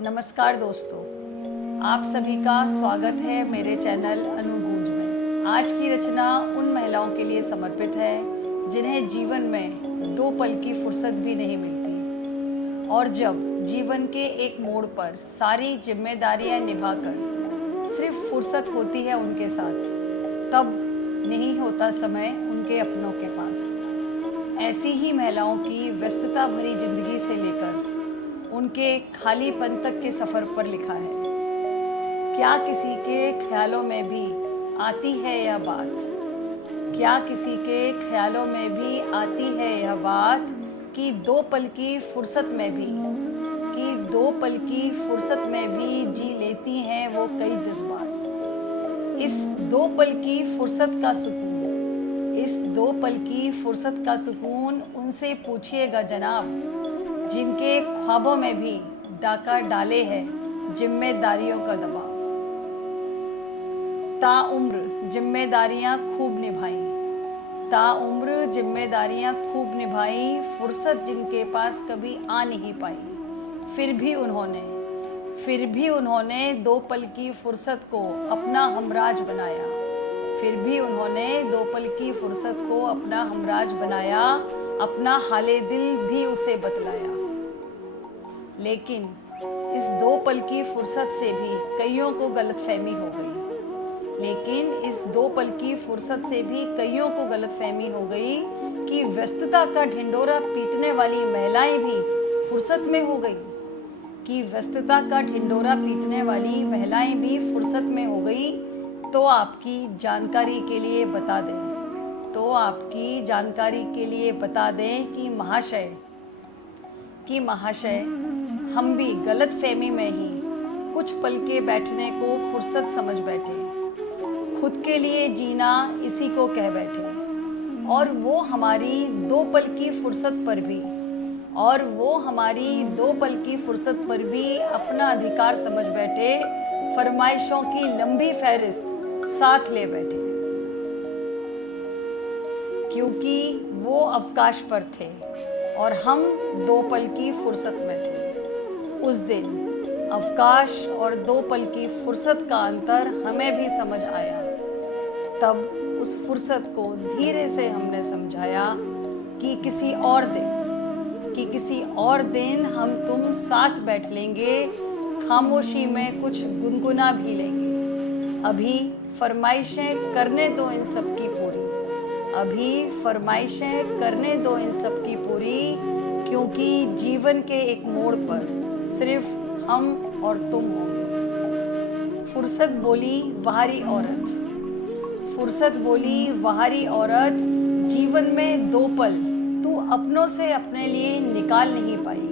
नमस्कार दोस्तों, आप सभी का स्वागत है मेरे चैनल अनुगूंज में। आज की रचना उन महिलाओं के लिए समर्पित है जिन्हें जीवन में दो पल की फुर्सत भी नहीं मिलती और जब जीवन के एक मोड़ पर सारी जिम्मेदारियां निभाकर सिर्फ फुर्सत होती है उनके साथ, तब नहीं होता समय उनके अपनों के पास। ऐसी ही महिलाओं की व्यस्तता भरी जिंदगी से लेकर उनके खालीपन तक के सफ़र पर लिखा है। क्या किसी के ख्यालों में भी आती है यह बात? क्या किसी के ख्यालों में भी आती है यह बात कि दो पल की फुर्सत में भी जी लेती हैं वो कई जज्बात। इस दो पल की फुर्सत का सुकून उनसे पूछिएगा जनाब, जिनके ख्वाबों में भी डाका डाले है जिम्मेदारियों का दबाव। ताउम्र जिम्मेदारियां खूब निभाई, फुर्सत जिनके पास कभी आ नहीं पाई। फिर भी उन्होंने दो पल की फुर्सत को अपना हमराज बनाया, अपना हाले दिल भी उसे बतलाया। लेकिन इस दो पल की फुर्सत से भी कईयों को गलतफहमी हो गई कि व्यस्तता का ढिंडोरा पीटने वाली महिलाएं भी फुर्सत में हो गई। तो आपकी जानकारी के लिए बता दें कि महाशय हम भी गलतफहमी में ही कुछ पल के बैठने को फुर्सत समझ बैठे, खुद के लिए जीना इसी को कह बैठे, और वो हमारी दो पल की फुर्सत पर भी अपना अधिकार समझ बैठे, फरमाइशों की लंबी फहरिस्त साथ ले बैठे। क्योंकि वो अवकाश पर थे और हम दो पल की फुर्सत में थे। उस दिन अवकाश और दो पल की फुर्सत का अंतर हमें भी समझ आया। तब उस फुर्सत को धीरे से हमने समझाया कि किसी और दिन हम तुम साथ बैठ लेंगे, खामोशी में कुछ गुनगुना भी लेंगे। अभी फरमाइशें करने दो इन सब की पूरी, क्योंकि जीवन के एक मोड़ पर सिर्फ हम और तुम होंगे। फुर्सत बोली बाहरी औरत, जीवन में दो पल तू अपनों से अपने लिए निकाल नहीं पाई।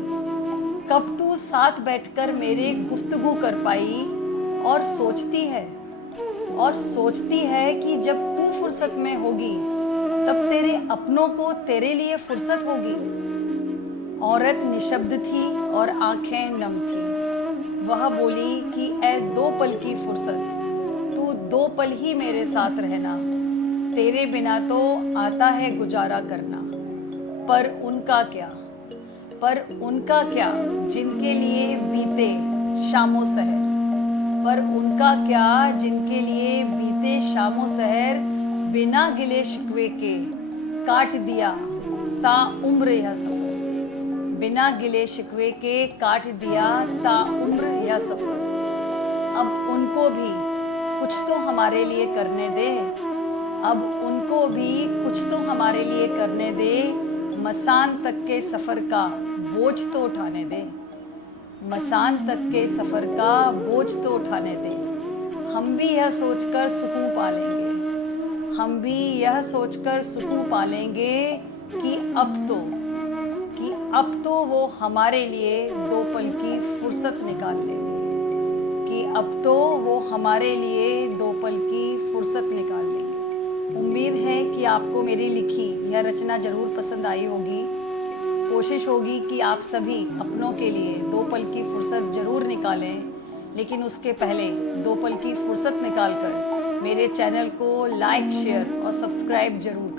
कब तू साथ बैठकर मेरे गुफ्तगू कर पाई, और सोचती है कि जब तू फुर्सत में होगी तब तेरे अपनों को तेरे लिए फुर्सत होगी। औरत निशब्द थी और आंखें नम थी। वह बोली कि ऐ दो पल की फुर्सत, तू दो पल ही मेरे साथ रहना, तेरे बिना तो आता है गुजारा करना। पर उनका क्या जिनके लिए बीते शामों सहर, बिना गिले शिकवे के काट दिया ताउम्र यह सफर। अब उनको भी कुछ तो हमारे लिए करने दे, मसान तक के सफर का बोझ तो उठाने दे। हम भी यह सोचकर सुकून पा लेंगे कि अब तो वो हमारे लिए दो पल की फुर्सत निकाल लेंगे। उम्मीद है कि आपको मेरी लिखी यह रचना जरूर पसंद आई होगी। कोशिश होगी कि आप सभी अपनों के लिए दो पल की फुर्सत जरूर निकालें, लेकिन उसके पहले दो पल की फुर्सत निकालकर मेरे चैनल को लाइक, शेयर और सब्सक्राइब जरूर